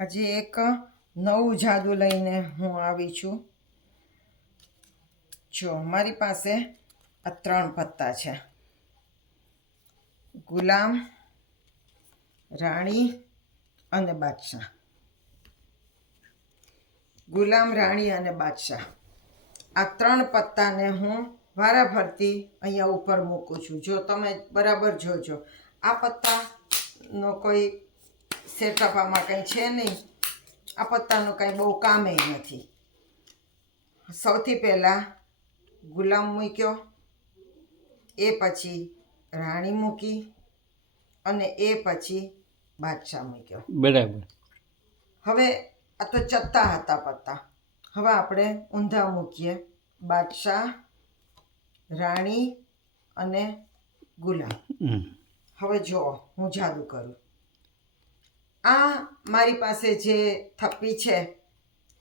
આજે એક નવું જાદુ લઈને હું આવી છું. જો, મારી પાસે આ ત્રણ પત્તા છે. ગુલામ, રાણી અને બાદશાહ. ગુલામ, રાણી અને બાદશાહ. આ ત્રણ પત્તાને હું વારાફરતી અહીંયા ઉપર મૂકું છું. જો, તમે બરાબર જોજો. આ પત્તાનો કોઈ સેટઅપ કંઈ છે નહીં. આ પત્તાનું કંઈ બહુ કામે નથી. સૌથી પહેલાં ગુલામ મૂક્યો એ પછી રાણી મૂકી અને એ પછી બાદશાહ મૂક્યો. બરાબર. હવે આ તો ચત્તા હતા પત્તા. હવે આપણે ઊંધા મૂકીએ. બાદશાહ રાણી અને ગુલામ. હવે જુઓ હું જાદુ કરું. આ મારી પાસે જે થપ્પી છે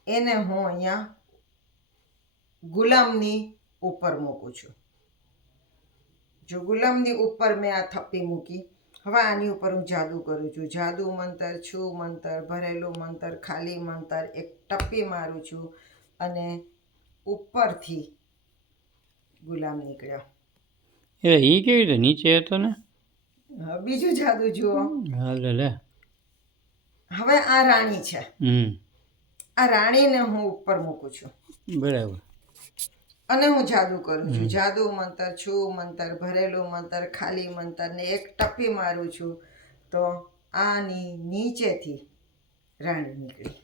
એને હું અહીંયા ગુલામની ઉપર મૂકું છું. જો ગુલામની ઉપર મેં આ થપ્પી મૂકી હવે આની ઉપર હું જાદુ કરું છું. જાદુ મંતર છું મંતર ભરેલું મંતર ખાલી મંતર એક ટપ્પી મારું છું અને ઉપરથી ગુલામ નીકળ્યો. એ કેવી રીતે? નીચે હતો ને? બીજું જાદુ જુઓ. હા લે. હવે આ રાણી છે. હમ. આ રાણીને હું ઉપર મૂકું છું. બરાબર. અને હું જાદુ કરું છું. જાદુ મંતર છું મંતર ભરેલું મંતર ખાલી મંતર ને એક ટપ્પી મારું છું. તો આની નીચેથી રાણી નીકળી.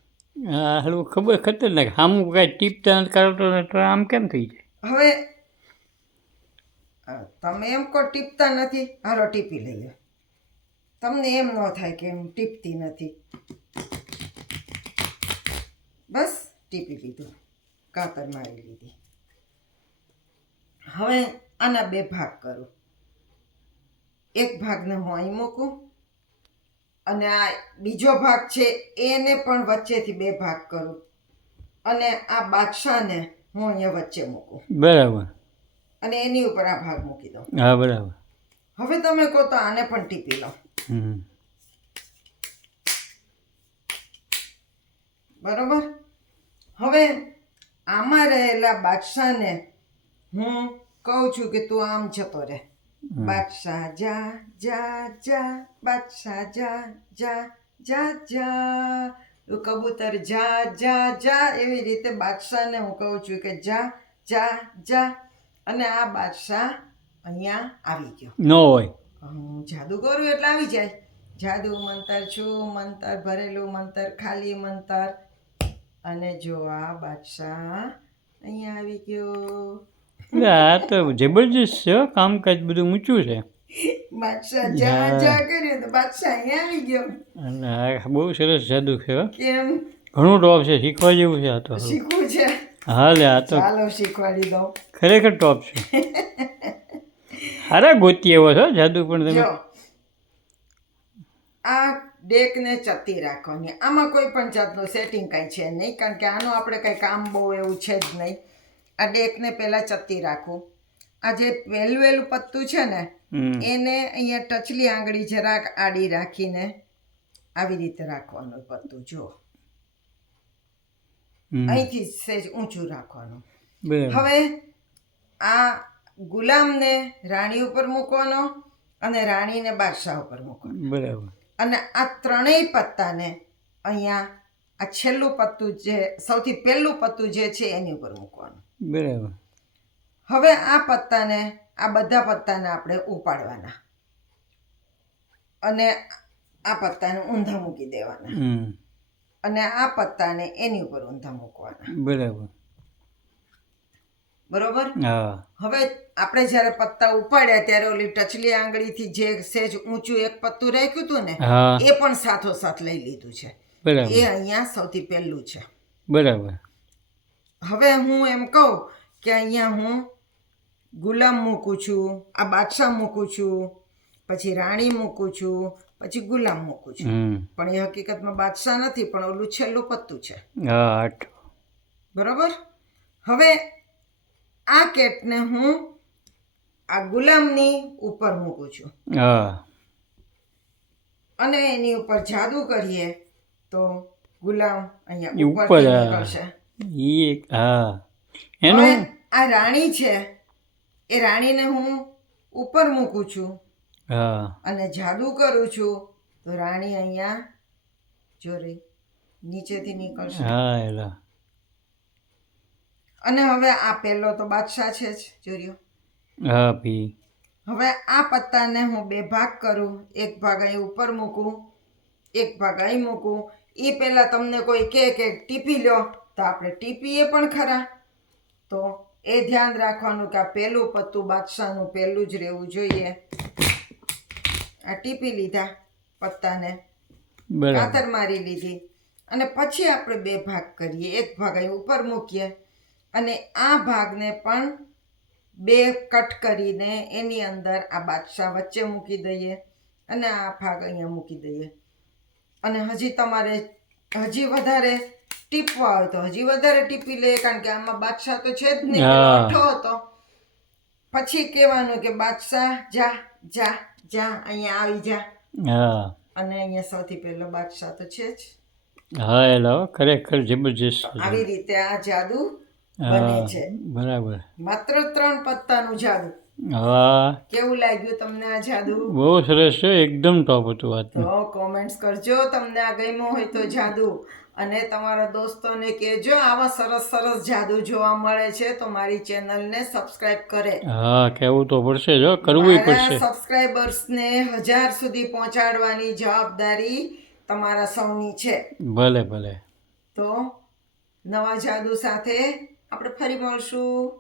હા હાલું ખબર ખતરનાક. આમ કાંઈ ટીપતા કરતો ને તો આમ કેમ થઈ જાય? હવે તમે એમ કહો ટીપતા નથી હાલો ટીપી લઈએ તમને એમ ન થાય કે હું ટીપતી નથી. બસ ટીપી લીધું. કાતર મારી લીધી. હવે આના બે ભાગ કરું. એક ભાગને હું અહીં મૂકું અને આ બીજો ભાગ છે એને પણ વચ્ચેથી બે ભાગ કરું. અને આ બાદશાહને હું અહીંયા વચ્ચે મૂકું. બરાબર. અને એની ઉપર આ ભાગ મૂકી દઉં. હા બરાબર. હવે તમે કહો તો આને પણ ટીપી લો. બરોબર? હવે આમાં રહેલા બાદશાહને હું કહું છું કે તું આમ જતો રહે. બાદશાહ જા જા જા બાદશાહ જા જા જા જા. કબૂતર જા જા જા. એવી રીતે બાદશાહને હું કહું છું કે જા જા જા. અને આ બાદશાહ અહીંયા આવી ગયો. ન હોય. હું જાદુ કરું એટલે આવી જાય. જાદુ મંતર છું મંતર ભરેલું મંતર ખાલી મંતર. અને જો આ બાદશાહ અહીંયા આવી ગયો. આ તો જબરજસ્ત છે કામકાજ બધું ઊંચું છે. બાદશાહ જા જા કર્યું તો બાદશાહ અહીંયા આવી ગયો. અને બહુ સરસ જાદુ છે. કેમ? ઘણું ટોપ છે શીખવા જેવું છે આ તો. શીખવું છે. હા આ તો ચાલો શીખવાડી દઉં. ખરેખર ટોપ છે. હારા ગોતી એવો છો જાદુ પણ તમે? આ ડેકને ચતી રાખવાની આમાં કોઈ પણ જાતનું સેટિંગ કાંઈ છે નહીં કારણ કે આનું આપણે કંઈ કામ બહુ એવું છે જ નહીં. આ ડેકને પહેલાં ચતી રાખું. આ જે વહેલું વહેલું પત્તું છે ને એને અહીંયા ટચલી આંગળી જરાક આડી રાખીને આવી રીતે રાખવાનું પત્તું જો. અહીંથી સહેજ ઊંચું રાખવાનું. હવે આ ગુલામને રાણી ઉપર મૂકવાનો અને રાણીને બાદશાહ ઉપર મૂકવાનો. બરાબર. અને આ ત્રણેય પત્તાને અહીંયા આ છેલ્લું પત્તું જે સૌથી પહેલું પત્તું જે છે એની ઉપર મૂકવાનું. બરાબર. હવે આ પત્તાને આ બધા પત્તાને આપણે ઉપાડવાના. અને આ પત્તાને ઊંધા મૂકી દેવાના. અને આ પત્તાને એની ઉપર ઊંધા મૂકવાના. બરાબર. બરોબર? હવે આપણે જ્યારે પત્તા ઉપાડ્યા ત્યારે ઓલી ટચલી આંગળીથી જે સેજ ઊંચું એક પત્તું રાખ્યું હતું ને એ પણ સાથોસાથ લઈ લીધું છે. એ અહીંયા સૌથી પહેલું છે. બરાબર. હવે હું એમ કહું કે અહીંયા હું ગુલામ મૂકું છું આ બાદશાહ મૂકું છું પછી રાણી મૂકું છું પછી ગુલામ મૂકું છું. પણ એ હકીકતમાં બાદશાહ નથી પણ ઓલું છેલ્લું પત્તું છે. બરોબર? હવે આ કેટને હું આ ગુલામની ઉપર મૂકું છું. અને એની ઉપર જાદુ કરીએ તો ગુલામ અહીંયા ઉપર, નીકળશે. એક હા. એનું આ રાણી છે એ રાણીને હું ઉપર મૂકું છું. અને જાદુ કરું છું તો રાણી અહીંયા જો રહી નીચેથી નીકળશે. હા એલા. અને હવે આ પહેલો તો બાદશાહ છે જ જોર્યો હા હવે આ પત્તાને હું બે ભાગ કરું. એક ભાગ અહીં ઉપર મૂકું એક ભાગ અહીં મૂકું. એ પહેલાં તમને કોઈ કહે કે ટીપી લો તો આપણે ટીપીએ પણ ખરા. તો એ ધ્યાન રાખવાનું કે આ પહેલું પત્તું બાદશાહનું પહેલું જ રહેવું જોઈએ. આ ટીપી લીધા પત્તાને. કાતર મારી લીધી. અને પછી આપણે બે ભાગ કરીએ. એક ભાગ અહીં ઉપર મૂકીએ. અને આ ભાગને પણ બે કટ કરીને એની અંદર આ બાદશાહ વચ્ચે મૂકી દઈએ અને આ ભાગ અહીંયા મૂકી દઈએ. અને હજી તમારે હજી વધારે ટીપવા હોય તો હજી વધારે ટીપી લઈએ કારણ કે આમાં બાદશાહ તો છે જ નહીં પેલો હતો. પછી કહેવાનું કે બાદશાહ જા જા જા અહીંયા આવી જા. અને અહીંયા સૌથી પહેલો બાદશાહ તો છે જ. હા એલો ખરેખર જબરજસ્ત. આવી રીતે આ જાદુ બને છે. બરાબર. માત્ર ત્રણ પત્તાનું જાદુ. હા. કેવું લાગ્યું તમને આ જાદુ? બહુ સરસ છે એકદમ ટોપ હતું વાત તો કોમેન્ટ્સ કરજો તમને આ ગમ્યું હોય તો જાદુ. અને તમારા દોસ્તોને કહેજો આવા સરસ સરસ જાદુ જોવા મળે છે તો મારી ચેનલને સબસ્ક્રાઇબ કરે. હા કેવું તો પડશે જો કરવું પડશે. સબસ્ક્રાઇબર્સને હજાર સુધી પહોંચાડવાની જવાબદારી તમારા સૌની છે. ભલે ભલે. તો નવા જાદુ સાથે આપણે ફરી મળશું.